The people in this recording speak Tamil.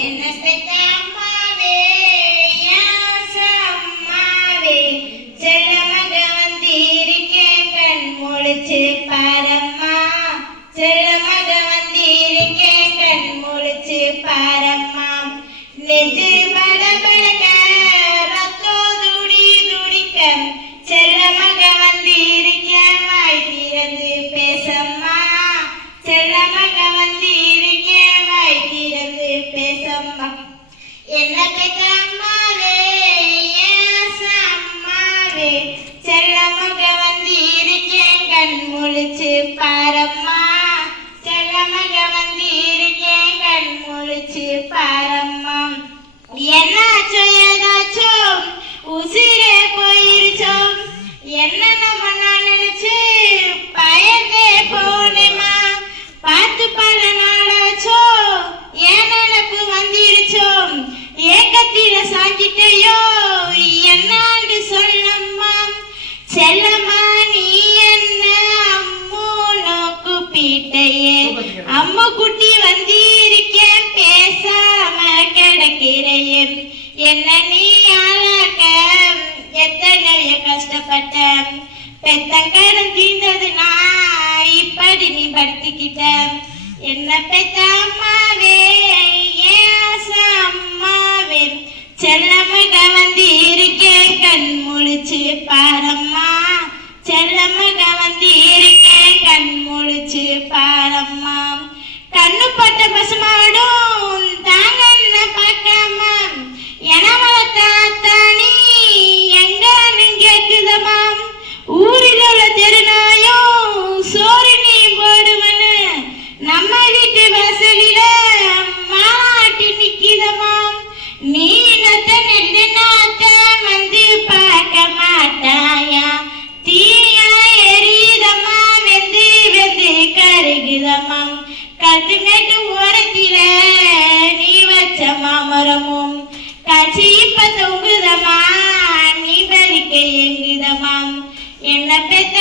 என்ன பெத்த அம்மாவே அம்மாவே செல்ல மக வந்திருக்கேன் கண் முழிச்சு பாரம்மா செல்ல மக வந்திருக்கேன் கண் முழிச்சு பாரம்மா நெஞ்சு படபடக்க ரத்தம் துடி துடிக்க செல்ல மக வந்திருக்கேன் வாய் திறந்து பேசம்மா செல்ல மக வந்திருக்கேன் வாய் திறந்து பேசம்மா என்ன பெத்த அம்மாவே அம்மாவே செல்ல மக வந்திருக்கேன் கண் முழிச்சு பாரம்மா செல்ல மக வந்திருக்கேன் கண் முழிச்சு பாரம்மா என்னாச்சோ ஏதாச்சோ உசிரே போயிருச்சோ என்ன நம்ம நினைச்சு பயந்தே போனேமா பார்த்து பல நாளாச்சோ ஏன் நினப்பு வந்திருச்சோ ஏக்கத்தில சாக்கிட்டையோ என்னான்னு சொல்லம்மா செல்லம்மா நீ என்ன அம்மு நோக்கு பீட்டையே அம்மா குட்டி வந்திருக்கேன் பேசாம கிடக்கிறேயே என்ன நீ ஆளாக்க எத்தனைய கஷ்டப்பட்ட பெத்தங்கடன் தீர்ந்தது நான் இப்படி நீ படுத்திக்கிட்ட என்ன பெத்த அம்மாவே அம்மாவே செல்ல மக வந்து இருக்கேன் கண் முழிச்சு பாரம்மா செல்ல மக வந்து இருக்கேன் கண் முழிச்சு பாரம்மா கண்ணு பட்ட பசுமாடும் தாங்க என்ன பார்க்காம என வளர்த்தாத்தானி எங்க கேக்குதம்மா ஊரில் உள்ள தெருநாயும் சோறு நீ போடுவனு நம்ம வீட்டு வாசலில மாட்டி நிக்கிதம்மா நீ நத்த நெட்டு நாத்த வந்து பார்க்க மாட்டாயா தீயா எரியுதம்மா வெந்து வெந்து கருகுதம்மா கட்டு நெட்டு ஓரத்தில நீ வச்ச மாமரமும் காட்சி இப்ப தொங்குதம்மா நீ பறிக்க எங்குதம்மா என்ன பெத்த